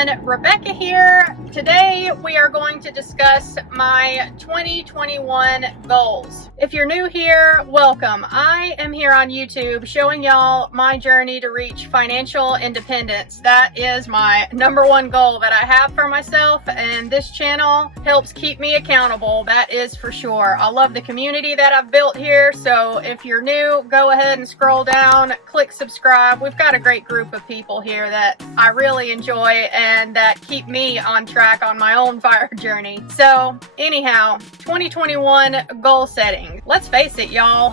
everyone, Rebecca here. Today we are going to discuss my 2021 goals. If you're new here, welcome. I am here on YouTube showing y'all my journey to reach financial independence. That is my number one goal that I have for myself, and this channel helps keep me accountable, that is for sure. I love the community that I've built here, so if you're new, go ahead and scroll down, click subscribe. We've got a great group of people here that I really enjoy and that keep me on track on my own fire journey. So anyhow, 2021 goal setting. Let's face it, y'all,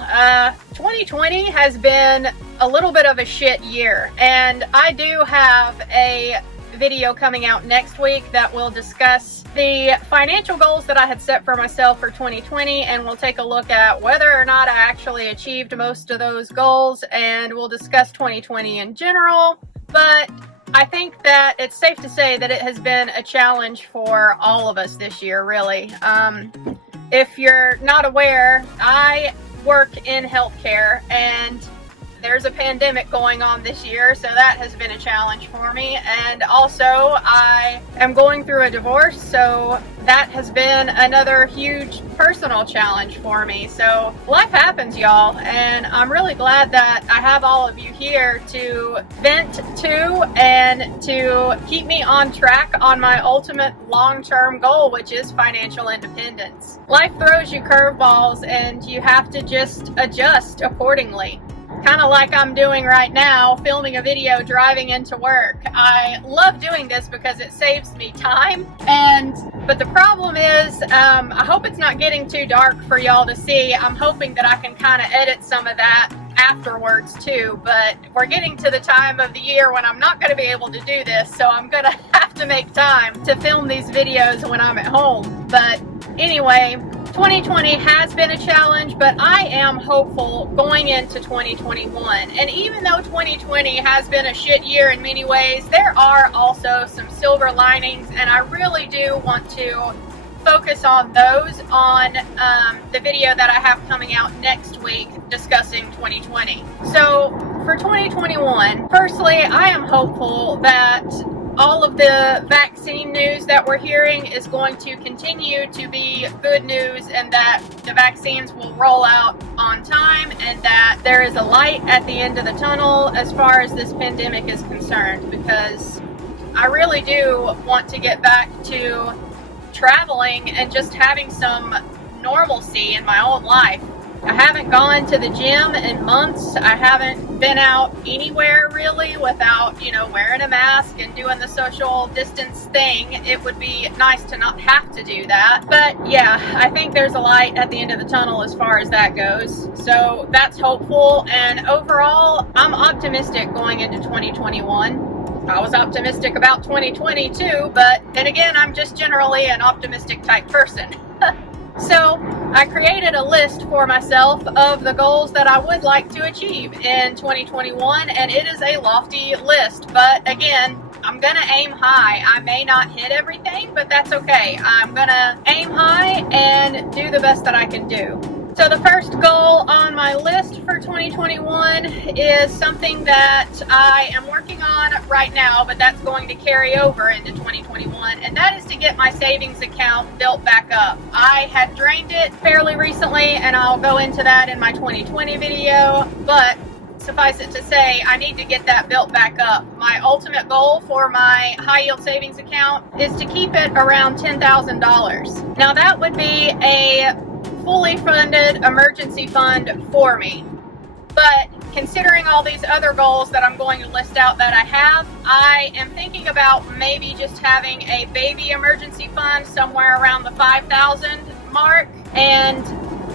2020 has been a little bit of a shit year, and I do have a video coming out next week that will discuss the financial goals that I had set for myself for 2020, and we'll take a look at whether or not I actually achieved most of those goals, and we'll discuss 2020 in general. But I think that it's safe to say that it has been a challenge for all of us this year, really. If you're not aware, I work in healthcare, and there's a pandemic going on this year, so that has been a challenge for me. And also, I am going through a divorce, so that has been another huge personal challenge for me. So life happens, y'all, and I'm really glad that I have all of you here to vent to and to keep me on track on my ultimate long-term goal, which is financial independence. Life throws you curveballs, and you have to just adjust accordingly. Kind of like I'm doing right now, filming a video driving into work. I love doing this because it saves me time, but the problem is, I hope it's not getting too dark for y'all to see. I'm hoping that I can kind of edit some of that afterwards too, but we're getting to the time of the year when I'm not going to be able to do this, so I'm going to have to make time to film these videos when I'm at home. But anyway, 2020 has been a challenge, but I am hopeful going into 2021. And even though 2020 has been a shit year in many ways, there are also some silver linings, and I really do want to focus on those on the video that I have coming out next week discussing 2020. So for 2021, firstly, I am hopeful that all of the vaccine news that we're hearing is going to continue to be good news, and that the vaccines will roll out on time, and that there is a light at the end of the tunnel as far as this pandemic is concerned, because I really do want to get back to traveling and just having some normalcy in my own life. I haven't gone to the gym in months. I haven't been out anywhere really without, wearing a mask and doing the social distance thing. It would be nice to not have to do that. But yeah, I think there's a light at the end of the tunnel as far as that goes. So that's hopeful. And overall, I'm optimistic going into 2021. I was optimistic about 2020 too, but then again, I'm just generally an optimistic type person. So I created a list for myself of the goals that I would like to achieve in 2021, and it is a lofty list, but again, I'm gonna aim high. I may not hit everything, but that's okay. I'm gonna aim high and do the best that I can do. So the first goal on my list for 2021 is something that I am working on right now, but that's going to carry over into 2021, and that is to get my savings account built back up. I had drained it fairly recently, and I'll go into that in my 2020 video, but suffice it to say, I need to get that built back up. My ultimate goal for my high yield savings account is to keep it around $10,000. Now that would be a fully funded emergency fund for me. But considering all these other goals that I'm going to list out that I have, I am thinking about maybe just having a baby emergency fund somewhere around the $5,000 mark, and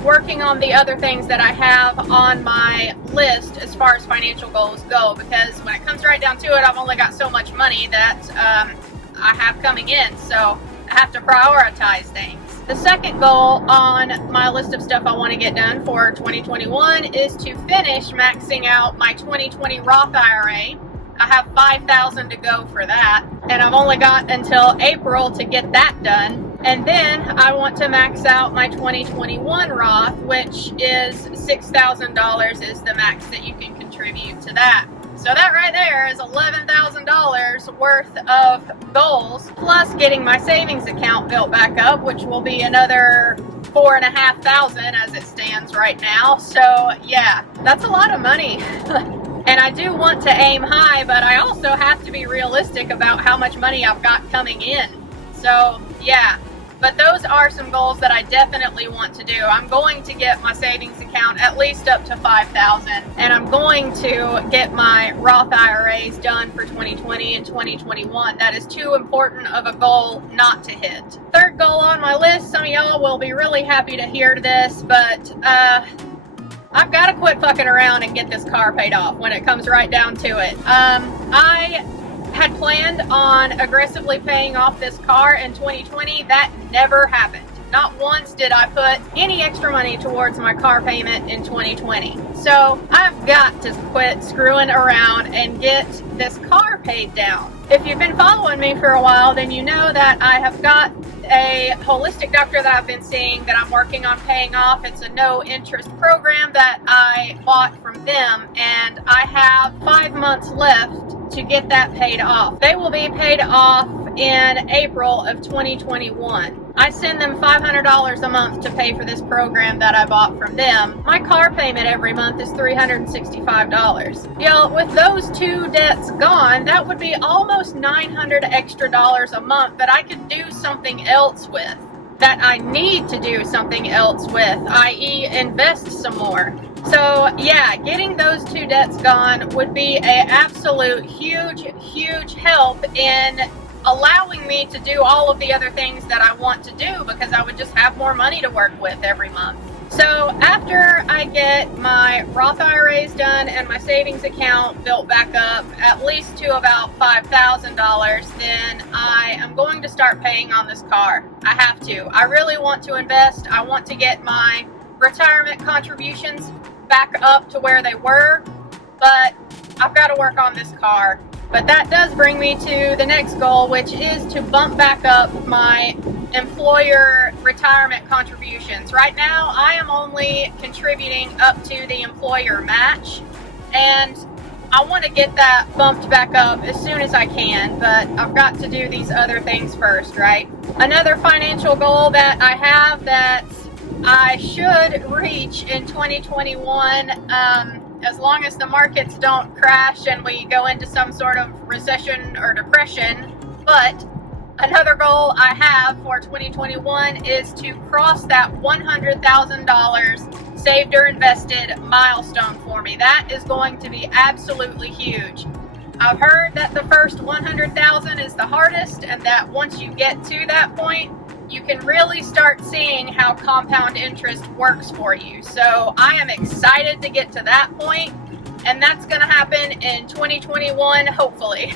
working on the other things that I have on my list as far as financial goals go, because when it comes right down to it, I've only got so much money that I have coming in, so I have to prioritize things. The second goal on my list of stuff I want to get done for 2021 is to finish maxing out my 2020 Roth IRA. I have $5,000 to go for that, and I've only got until April to get that done. And then I want to max out my 2021 Roth, which is $6,000 is the max that you can contribute to that. So that right there is $11,000 worth of goals, plus getting my savings account built back up, which will be another $4,500 as it stands right now. So yeah, that's a lot of money. And I do want to aim high, but I also have to be realistic about how much money I've got coming in. So yeah, but those are some goals that I definitely want to do. I'm going to get my savings account at least up to $5,000, and I'm going to get my Roth IRAs done for 2020 and 2021. That is too important of a goal not to hit. Third goal on my list, some of y'all will be really happy to hear this, but I've got to quit fucking around and get this car paid off when it comes right down to it. I had planned on aggressively paying off this car in 2020. That never happened. Not once did I put any extra money towards my car payment in 2020. So I've got to quit screwing around and get this car paid down. If you've been following me for a while, then you know that I have got a holistic doctor that I've been seeing that I'm working on paying off. It's a no interest program that I bought from them, and I have 5 months left to get that paid off. They will be paid off in April of 2021. I send them $500 a month to pay for this program that I bought from them. My car payment every month is $365. You know, with those two debts gone, that would be almost $900 extra a month that I could do something else with, that I need to do something else with, i.e. invest some more. So yeah, getting those two debts gone would be an absolute huge help in allowing me to do all of the other things that I want to do, because I would just have more money to work with every month. So after I get my Roth IRAs done and my savings account built back up at least to about $5,000, then I am going to start paying on this car. I have to. I really want to invest. I want to get my retirement contributions back up to where they were, but I've got to work on this car. But that does bring me to the next goal, which is to bump back up my employer retirement contributions. Right now, I am only contributing up to the employer match, and I want to get that bumped back up as soon as I can, but I've got to do these other things first, right? Another financial goal that I have that I should reach in 2021, as long as the markets don't crash and we go into some sort of recession or depression. But another goal I have for 2021 is to cross that $100,000 saved or invested milestone for me. That is going to be absolutely huge. I've heard that the first 100,000 is the hardest, and that once you get to that point, you can really start seeing how compound interest works for you. So I am excited to get to that point, and that's going to happen in 2021, hopefully.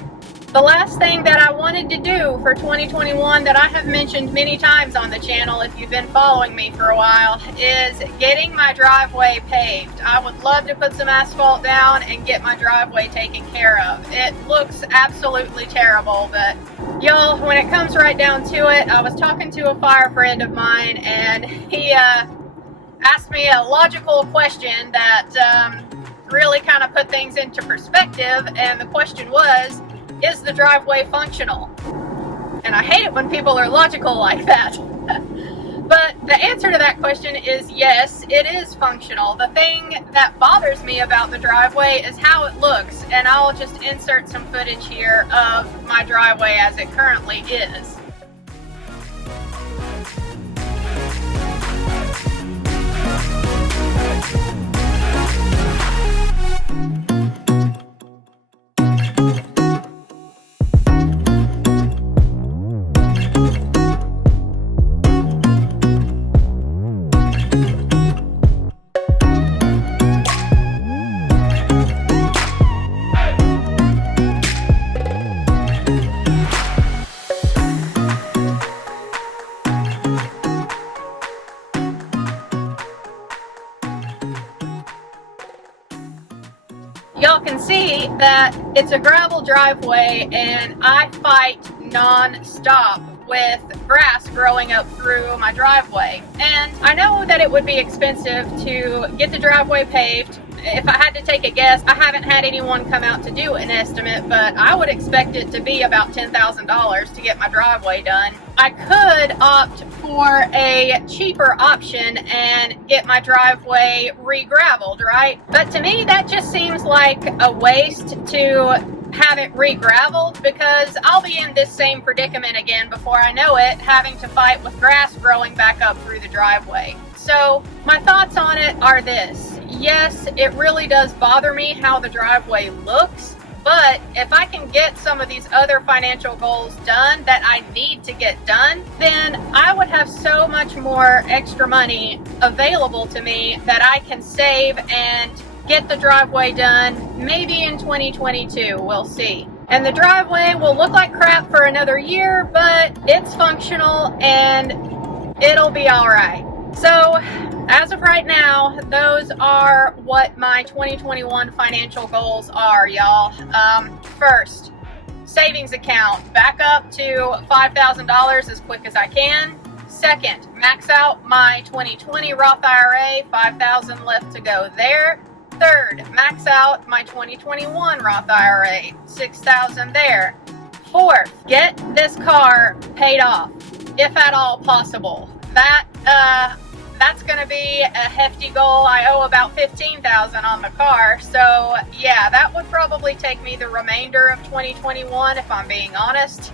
The last thing that I wanted to do for 2021 that I have mentioned many times on the channel, if you've been following me for a while, is getting my driveway paved. I would love to put some asphalt down and get my driveway taken care of. It looks absolutely terrible, but y'all, when it comes right down to it, I was talking to a fire friend of mine, and he asked me a logical question that really kind of put things into perspective, and the question was, is the driveway functional? And I hate it when people are logical like that. But the answer to that question is yes, it is functional. The thing that bothers me about the driveway is how it looks, and I'll just insert some footage here of my driveway as it currently is. Y'all can see that it's a gravel driveway, and I fight non-stop with grass growing up through my driveway. And I know that it would be expensive to get the driveway paved if I had to take a guess, I haven't had anyone come out to do an estimate, but I would expect it to be about $10,000 to get my driveway done. I could opt for a cheaper option and get my driveway re-graveled, right? But to me, that just seems like a waste to have it re-graveled, because I'll be in this same predicament again before I know it, having to fight with grass growing back up through the driveway. So my thoughts on it are this. Yes, it really does bother me how the driveway looks, but if I can get some of these other financial goals done that I need to get done, then I would have so much more extra money available to me that I can save and get the driveway done maybe in 2022. We'll see. And the driveway will look like crap for another year, but it's functional and it'll be all right. So as of right now, those are what my 2021 financial goals are, y'all. First, savings account, back up to $5,000 as quick as I can. Second, max out my 2020 Roth IRA, $5,000 left to go there. Third, max out my 2021 Roth IRA, $6,000 there. Fourth, get this car paid off, if at all possible. That's going to be a hefty goal. I owe about $15,000 on the car. So yeah, that would probably take me the remainder of 2021 if I'm being honest.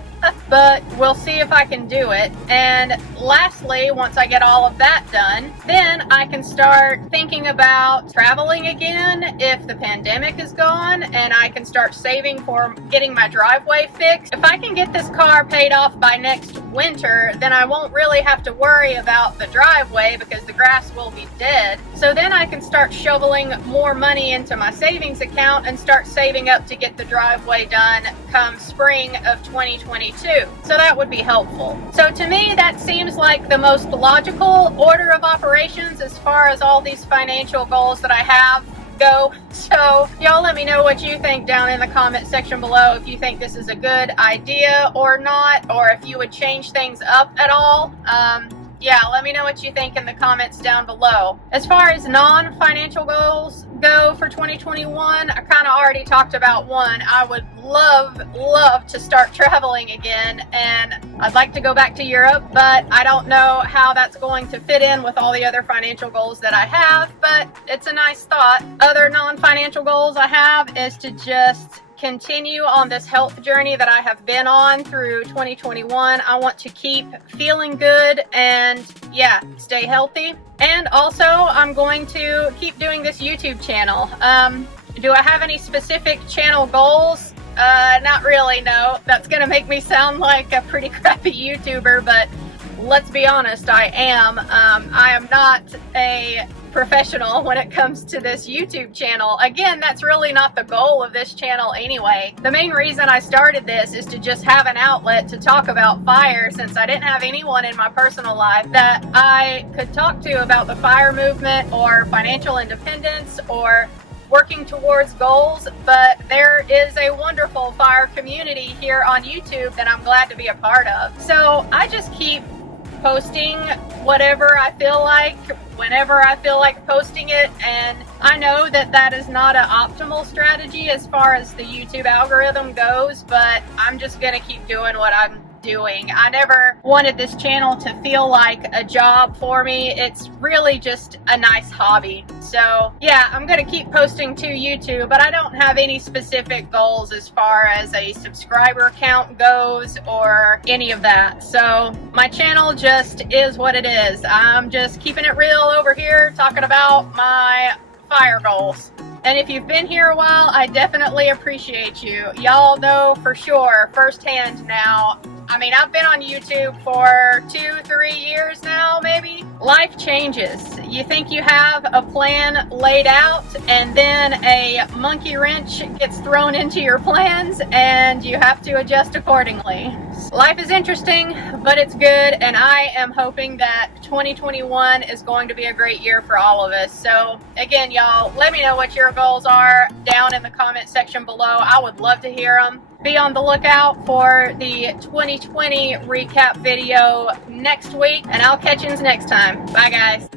But we'll see if I can do it. And lastly, once I get all of that done, then I can start thinking about traveling again if the pandemic is gone, and I can start saving for getting my driveway fixed. If I can get this car paid off by next winter, then I won't really have to worry about the driveway because the grass will be dead. So then I can start shoveling more money into my savings account and start saving up to get the driveway done come spring of 2022. So that would be helpful. So to me, that seems like the most logical order of operations as far as all these financial goals that I have go. So y'all let me know what you think down in the comment section below, if you think this is a good idea or not, or if you would change things up at all. Yeah, let me know what you think in the comments down below. As far as non-financial goals go for 2021, I kind of already talked about one. I would love to start traveling again, and I'd like to go back to Europe, but I don't know how that's going to fit in with all the other financial goals that I have, but it's a nice thought. Other non-financial goals I have is to just continue on this health journey that I have been on through 2021. I want to keep feeling good and yeah, stay healthy. And also I'm going to keep doing this YouTube channel. Do I have any specific channel goals? Not really, no. That's gonna make me sound like a pretty crappy YouTuber, but let's be honest, I am. I am not a professional when it comes to this YouTube channel. Again, that's really not the goal of this channel anyway. The main reason I started this is to just have an outlet to talk about fire, since I didn't have anyone in my personal life that I could talk to about the fire movement or financial independence or working towards goals. But there is a wonderful fire community here on YouTube that I'm glad to be a part of. So I just keep posting whatever I feel like, whenever I feel like posting it, and I know that that is not an optimal strategy as far as the YouTube algorithm goes, but I'm just gonna keep doing what I'm doing. I never wanted this channel to feel like a job for me. It's really just a nice hobby. So yeah, I'm gonna keep posting to YouTube, but I don't have any specific goals as far as a subscriber count goes or any of that. So my channel just is what it is. I'm just keeping it real over here, talking about my fire goals. And if you've been here a while, I definitely appreciate you. Y'all know for sure, firsthand now. I mean, I've been on YouTube for 2-3 years now, maybe. Life changes. You think you have a plan laid out, and then a monkey wrench gets thrown into your plans, and you have to adjust accordingly. Life is interesting, but it's good, and I am hoping that 2021 is going to be a great year for all of us. So again, y'all, let me know what your goals are down in the comment section below. I would love to hear them. Be on the lookout for the 2020 recap video next week, and I'll catch you next time. Bye, guys.